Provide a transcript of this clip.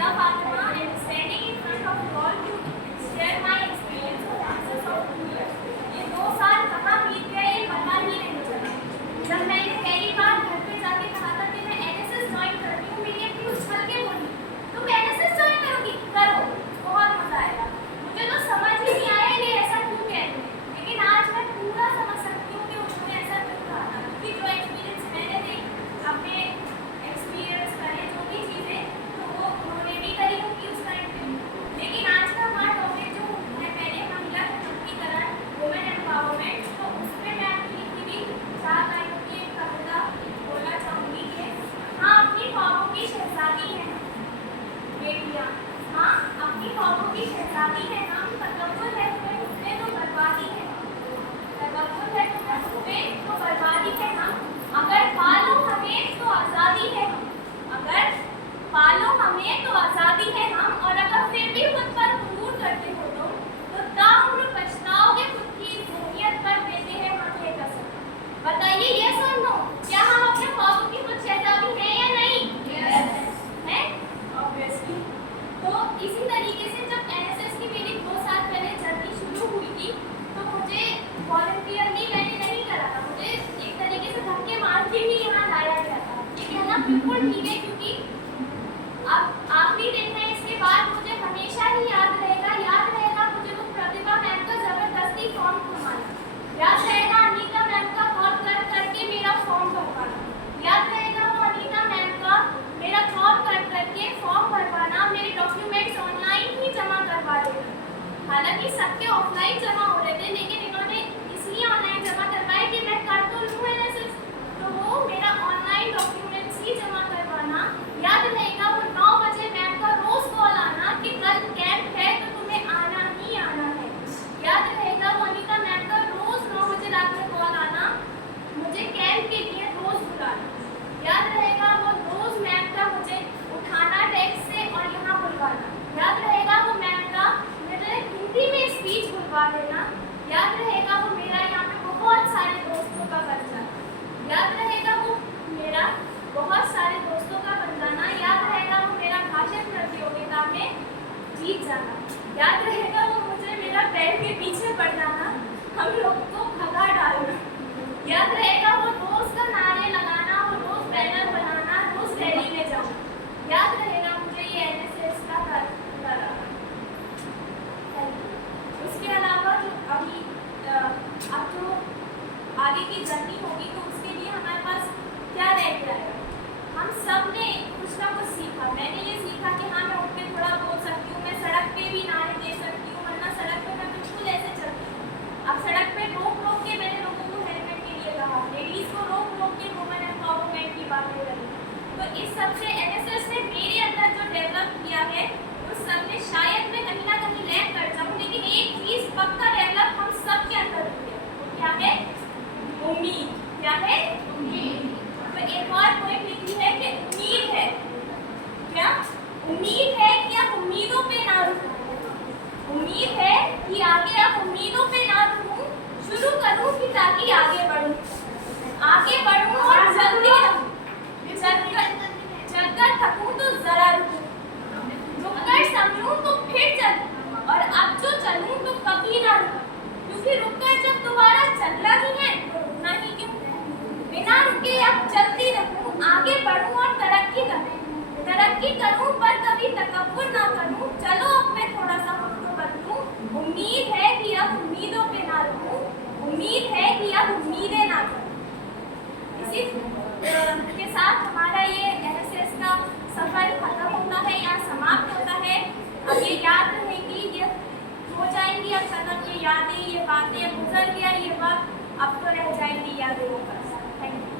Nida Fatima and standing in front of you all to share my experience of answers of 2 years. ये 2 साल कहाँ बीत गए ये पता ही नहीं चला। जब मैंने पहली बार घर पे जाके कहा था कि मैं एनएसएस ज्वाइन करती हूँ, मेरी अपनी उछल के बोली तुम एनएसएस ज्वाइन करोगी, करो, बहुत मजा आएगा। मुझे तो समझ ही नहीं आया ये ऐसा क्यों कहते हैं, लेकिन आज मैं पूरा समझ सकती हूँ कि उन्होंने ऐसा क्यों कहा था। कि जो एक्सपीरियंस मैंने अपने एक्सपीरियंस करे जो भी चीज़ें तो वो उन्होंने भी करी होंगी उस टाइम पे। लेकिन आज का हमारा टॉपिक जो है पहले महिला सशक्तिकरण, वुमेन एम्पावरमेंट, तो उसमें मैं अपनी लिखी हुई 4 लाइनों की एक कविता बोलना चाहूँगी कि हाँ अपनी ख्वाबों की शहजादी है बेटियाँ, हाँ अपनी ख्वाबों की शहजादी है हम, तकब्बुर है तुम्हें उसमें तो बर्बादी है, तकब्बुर है तुम्हें उसमें तो बर्बादी है हम, अगर पालो हमें तो आज़ादी है हम, अगर पालो हमें तो आज़ादी है हम, और अगर फिर भी खुद पर गुरूर करते हो तो ताउम्र पछताओगे खुद की जहनियत पर देते हैं हम ये कसम। बताइए यस और नो, क्या हम अपने ख्वाबों की खुद शहजादी हैं या नहीं? हैं ऑब्वियसली। तो इसी तरीके से जब एनएसएस की मेरी 2 साल पहले जर्नी शुरू हुई थी तो मुझे वॉलंटियरली मैंने नहीं करा था, मुझे एक तरीके से धक्के मार के ही यहाँ लाया गया था। ये कहना बिल्कुल ठीक है क्योंकि अब आखिरी दिन है, इसके बाद मुझे हमेशा ही याद रहेगा मुझे वो प्रतिभा मैम का जबरदस्ती फॉर्म खुलवाना, याद रहेगा अनीता मैम का कॉल करके मेरा फॉर्म भरवाना, याद रहेगा वो अनीता मैम का मेरा कॉल करके फॉर्म भरवाना, मेरे डॉक्यूमेंट्स ऑनलाइन ही जमा करवा देना। हालांकि सबके ऑफलाइन जमा हो रहे थे लेकिन इन्होंने इसलिए ऑनलाइन जमा करवाए कि मैं कर तो लूँ एनएसएस, तो वो मेरा ऑनलाइन डॉक्यूमेंट्स ही जमा करवाना। याद रहेगा वो 9 बजे मैम का रोज कॉल आना कि कल कैंप है तो तुम्हें आना ही आना है। याद रहेगा वो अनीता मैम का रोज 9 बजे रात में कॉल आना, मुझे कैंप के लिए रोज बुलाना। याद रहेगा वो रोज मैम का मुझे उठाना डेस्क से और यहाँ बुलवाना। याद रहेगा वो मैम का मुझे हिंदी में स्पीच बुलवा देना। याद रहेगा वो मेरा यहाँ पे बहुत सारे दोस्तों का बन जाना। याद रहेगा वो मेरा बहुत सारे दोस्तों का बन जाना। याद रहेगा वो मेरा भाषण प्रतियोगिता में जीत जाना। याद रहेगा वो मुझे मेरा पैर के पीछे पड़ जाना, हम लोग को भगा डालना। याद रहेगा वो रोज का नारे लगाना, वो रोज बैनर बनाना, रोज रैली में जाऊँ। याद रहेगा मुझे ये एनएसएस का करना। उसके अलावा जो अभी अब जो आगे की जर्नी होगी तो उसके लिए हमारे पास क्या रह गया है, हम सब ने कुछ ना कुछ सीखा। मैंने ये सीखा कि हाँ मैं उठ के थोड़ा बोल सकती हूँ, मैं सड़क पे भी नारे दे सकती हूँ, वरना सड़क पे मैं बिल्कुल ऐसे चलती हूँ। अब सड़क पे रोक के मैंने लोगों को हेलमेट के लिए कहा, लेडीज़ को रोक के वुमेन एम्पावरमेंट की बातें करी। तो इस सबसे एनएसएस ने मेरे अंदर जो डेवलप किया है उस सब में शायद मैं कहीं ना कहीं लैग कर जाऊँ, लेकिन एक चीज़ पक्का डेवलप हम सब के अंदर हुई है, क्या है? उम्मीद। क्या है? उम्मीद। तो एक और पॉइंट लिखी है कि उम्मीद है, क्या उम्मीद है कि आप उम्मीदों पे ना रुकूं, उम्मीद है कि आगे आप उम्मीदों पे ना रुकूं, शुरू करूं कि ताकि आगे बढ़ूं और जल्दी रहूं, चलकर थकूं तो जरा रुकूं, रुककर समझूं तो फिर चलूं, और अब जो चलूं तो कभी ना रुकूं, क्योंकि रुककर जब दोबारा चलना ही है तो रुकना ही क्यों, बिना रुके अब चलती रहूं, आगे बढ़ूं और तरक्की करूं पर कभी तकब्बुर ना करूं, चलो अब मैं थोड़ा सा खुद को बदलूं, उम्मीद है कि अब उम्मीदों पे ना रुकूं, उम्मीद है कि अब उम्मीदें ना करूं। इसी के साथ हमारा ये एनएसएस का सफर खत्म होता है, यहाँ समाप्त होता है। अब ये याद रहेगी, ये हो जाएंगी अब खत्म, ये यादें, ये बातें, गुजर गया ये वक्त, अब तो रह जाएंगी यादें। Thank you.